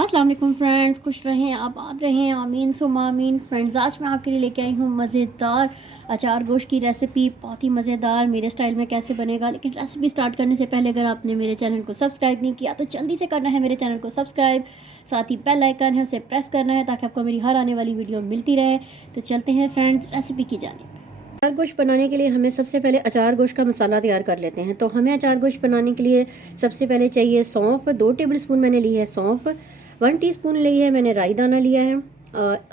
अस्सलाम वालेकुम फ्रेंड्स, खुश रहें, आबाद रहें, आमीन सुम आमीन। फ्रेंड्स, आज मैं आपके लिए लेके आई हूँ मज़ेदार अचार गोश्त की रेसिपी। बहुत ही मज़ेदार, मेरे स्टाइल में कैसे बनेगा। लेकिन रेसिपी स्टार्ट करने से पहले अगर आपने मेरे चैनल को सब्सक्राइब नहीं किया तो जल्दी से करना है मेरे चैनल को सब्सक्राइब। साथ ही बेल आइकन है, उसे प्रेस करना है ताकि आपको मेरी हर आने वाली वीडियो मिलती रहे। तो चलते हैं फ्रेंड्स रेसिपी की जानिब। अचार गोश्त बनाने के लिए हमें सबसे पहले अचार गोश्त का मसाला तैयार कर लेते हैं। तो हमें अचार गोश्त बनाने के लिए सबसे पहले चाहिए सौंफ। 2 टेबलस्पून मैंने ली है सौंफ। 1 टीस्पून ली है मैंने राई दाना लिया है।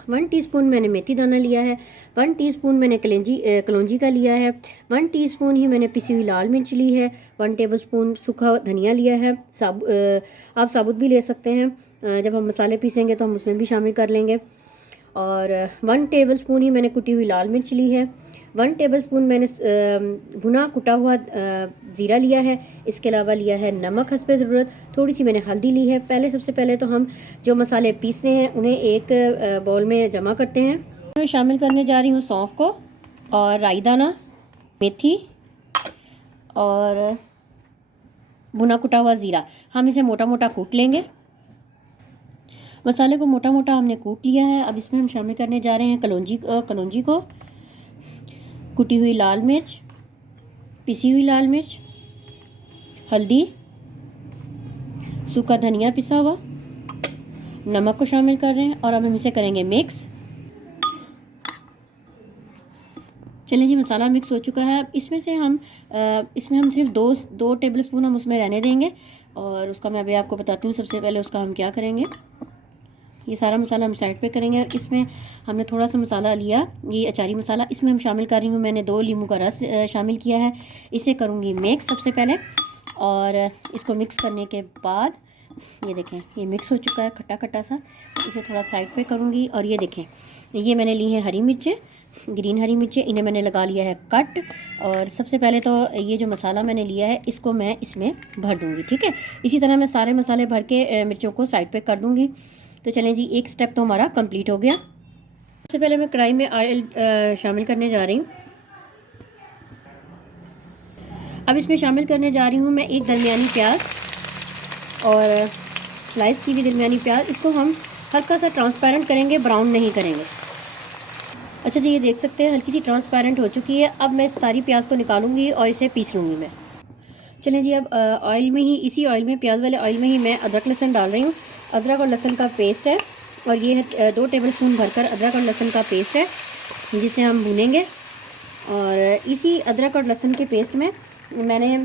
1 टीस्पून मैंने मेथी दाना लिया है। 1 टीस्पून मैंने कलौंजी का लिया है। 1 टीस्पून ही मैंने पिसी हुई लाल मिर्च ली है। 1 टेबलस्पून सूखा धनिया लिया है। आप साबुत भी ले सकते हैं। जब हम मसाले पीसेंगे तो हम उसमें भी शामिल कर लेंगे। और 1 टेबलस्पून ही मैंने कुटी हुई लाल मिर्च ली है। 1 टेबलस्पून मैंने भुना कुटा हुआ ज़ीरा लिया है। इसके अलावा लिया है नमक हस्बे ज़रूरत। थोड़ी सी मैंने हल्दी ली है। सबसे पहले तो हम जो मसाले पीसने हैं उन्हें एक बाउल में जमा करते हैं। मैं शामिल करने जा रही हूँ सौंफ को और राई दाना, मेथी और भुना कुटा हुआ ज़ीरा। हम इसे मोटा मोटा कूट लेंगे। मसाले को मोटा मोटा हमने कूट लिया है। अब इसमें हम शामिल करने जा रहे हैं कलौंजी को, कुटी हुई लाल मिर्च, पिसी हुई लाल मिर्च, हल्दी, सूखा धनिया पिसा हुआ, नमक को शामिल कर रहे हैं और अब हम इसे करेंगे मिक्स। चलिए जी, मसाला मिक्स हो चुका है। अब इसमें हम सिर्फ दो टेबलस्पून हम उसमें रहने देंगे और उसका मैं अभी आपको बताती हूँ। सबसे पहले उसका हम क्या करेंगे, ये सारा मसाला हम साइड पे करेंगे। और इसमें हमने थोड़ा सा मसाला लिया, ये अचारी मसाला, इसमें हम शामिल कर रही हूँ। मैंने 2 नींबू का रस शामिल किया है। इसे करूँगी मिक्स सबसे पहले और इसको मिक्स करने के बाद ये देखें ये मिक्स हो चुका है खट्टा खट्टा सा। इसे थोड़ा साइड पे करूँगी और ये देखें ये मैंने ली है हरी मिर्चें, ग्रीन हरी मिर्चें, इन्हें मैंने लगा लिया है कट। और सबसे पहले तो ये जो मसाला मैंने लिया है इसको मैं इसमें भर दूँगी, ठीक है। इसी तरह मैं सारे मसाले भर के मिर्चों को साइड पर कर दूँगी। तो चलें जी, एक स्टेप तो हमारा कंप्लीट हो गया। सबसे पहले मैं कढ़ाई में ऑयल शामिल करने जा रही हूँ। अब इसमें शामिल करने जा रही हूँ मैं एक दरमियानी प्याज और स्लाइस की भी दरमियानी प्याज। इसको हम हल्का सा ट्रांसपेरेंट करेंगे, ब्राउन नहीं करेंगे। अच्छा जी, ये देख सकते हैं हल्की सी ट्रांसपेरेंट हो चुकी है। अब मैं इस सारी प्याज को निकालूंगी और इसे पीस लूँगी मैं। चलें जी, अब ऑयल में ही, इसी ऑयल में, प्याज वाले ऑयल में ही मैं अदरक लहसुन डाल रही हूँ। अदरक और लहसुन का पेस्ट है और ये है 2 टेबलस्पून भरकर अदरक और लहसुन का पेस्ट है जिसे हम भूनेंगे। और इसी अदरक और लहसुन के पेस्ट में मैंने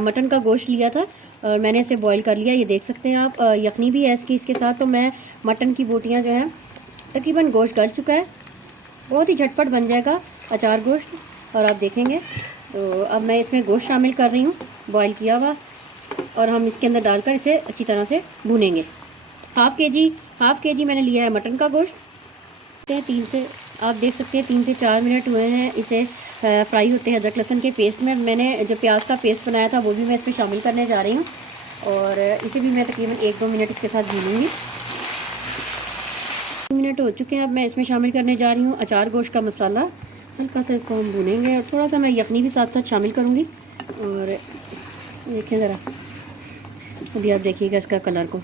मटन का गोश्त लिया था और मैंने इसे बॉईल कर लिया। ये देख सकते हैं आप, यखनी भी है इसके साथ। तो मैं मटन की बोटियाँ जो हैं, तकरीबन गोश्त गल चुका है। बहुत ही झटपट बन जाएगा अचार गोश्त और आप देखेंगे। तो अब मैं इसमें गोश्त शामिल कर रही हूँ बॉईल किया हुआ और हम इसके अंदर डालकर इसे अच्छी तरह से भूनेंगे। हाफ़ के जी मैंने लिया है मटन का गोश्त। 3 से, आप देख सकते हैं 3 से 4 मिनट हुए हैं इसे फ्राई होते हैं अदरक लहसुन के पेस्ट में। मैंने जो प्याज का पेस्ट बनाया था वो भी मैं इसमें शामिल करने जा रही हूँ और इसे भी मैं तकरीबन 1-2 मिनट इसके साथ भूनूँगी। 2 मिनट हो चुके हैं। अब मैं इसमें शामिल करने जा रही हूँ अचार गोश्त का मसाला। हल्का सा इसको हम भूनेंगे और थोड़ा सा मैं यखनी भी साथ साथ शामिल करूँगी। और देखें ज़रा, अभी आप देखिएगा इसका कलर को,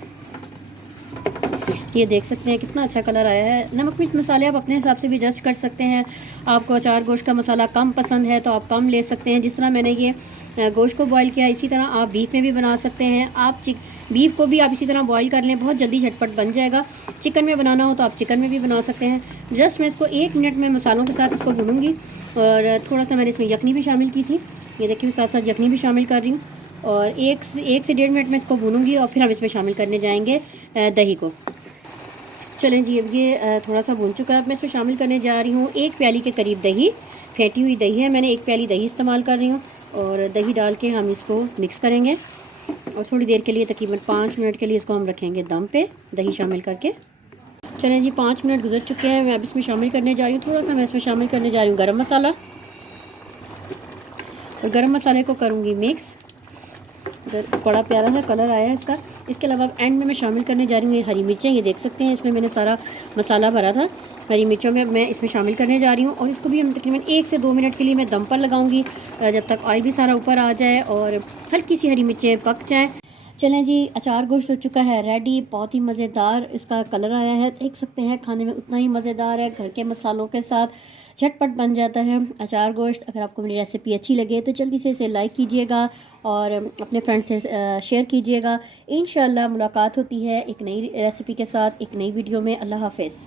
ये देख सकते हैं कितना अच्छा कलर आया है। नमक मिर्च मसाले आप अपने हिसाब से भी एडजस्ट कर सकते हैं। आपको अचार गोश्त का मसाला कम पसंद है तो आप कम ले सकते हैं। जिस तरह मैंने ये गोश्त को बॉईल किया, इसी तरह आप बीफ में भी बना सकते हैं। आप बीफ को भी आप इसी तरह बॉईल कर लें, बहुत जल्दी झटपट बन जाएगा। चिकन में बनाना हो तो आप चिकन में भी बना सकते हैं। जस्ट मैं इसको 1 मिनट में मसालों के साथ इसको भूनूँगी। और थोड़ा सा मैंने इसमें यखनी भी शामिल की थी, ये देखिए साथ साथ यखनी भी शामिल कर रही हूँ। और 1 से 1.5 मिनट में इसको भूनूँगी और फिर हम इसमें शामिल करने जाएंगे दही को। चलें जी, अब ये थोड़ा सा भून चुका है। मैं इसमें शामिल करने जा रही हूँ 1 प्याली के करीब दही। फेंटी हुई दही है, मैंने 1 प्याली दही इस्तेमाल कर रही हूँ। और दही डाल के हम इसको मिक्स करेंगे और थोड़ी देर के लिए, तकरीबन 5 मिनट के लिए इसको हम रखेंगे दम पे, दही शामिल करके। चलें जी, 5 मिनट गुजर चुके हैं। मैं अब इसमें शामिल करने जा रही हूँ, थोड़ा सा मैं इसमें शामिल करने जा रही हूँ गरम मसाला और गरम मसाले को करूँगी मिक्स। बड़ा प्यारा सा कलर आया है इसका। इसके अलावा एंड में मैं शामिल करने जा रही हूँ ये हरी मिर्चें। ये देख सकते हैं इसमें मैंने सारा मसाला भरा था। हरी मिर्चों में मैं इसमें शामिल करने जा रही हूँ और इसको भी हम तकरीबन 1 से 2 मिनट के लिए मैं दम पर लगाऊंगी जब तक ऑयल भी सारा ऊपर आ जाए और हल्की सी हरी मिर्चें पक जाएँ। चलें जी, अचार गोश्त हो चुका है रेडी, बहुत ही मज़ेदार इसका कलर आया है, देख सकते हैं खाने में उतना ही मज़ेदार है, घर के मसालों के साथ झटपट बन जाता है अचार गोश्त। अगर आपको मेरी रेसिपी अच्छी लगे तो जल्दी से इसे लाइक कीजिएगा और अपने फ्रेंड्स से शेयर कीजिएगा। इंशाल्लाह मुलाकात होती है एक नई रेसिपी के साथ, एक नई वीडियो में। अल्लाह हाफ़िज़।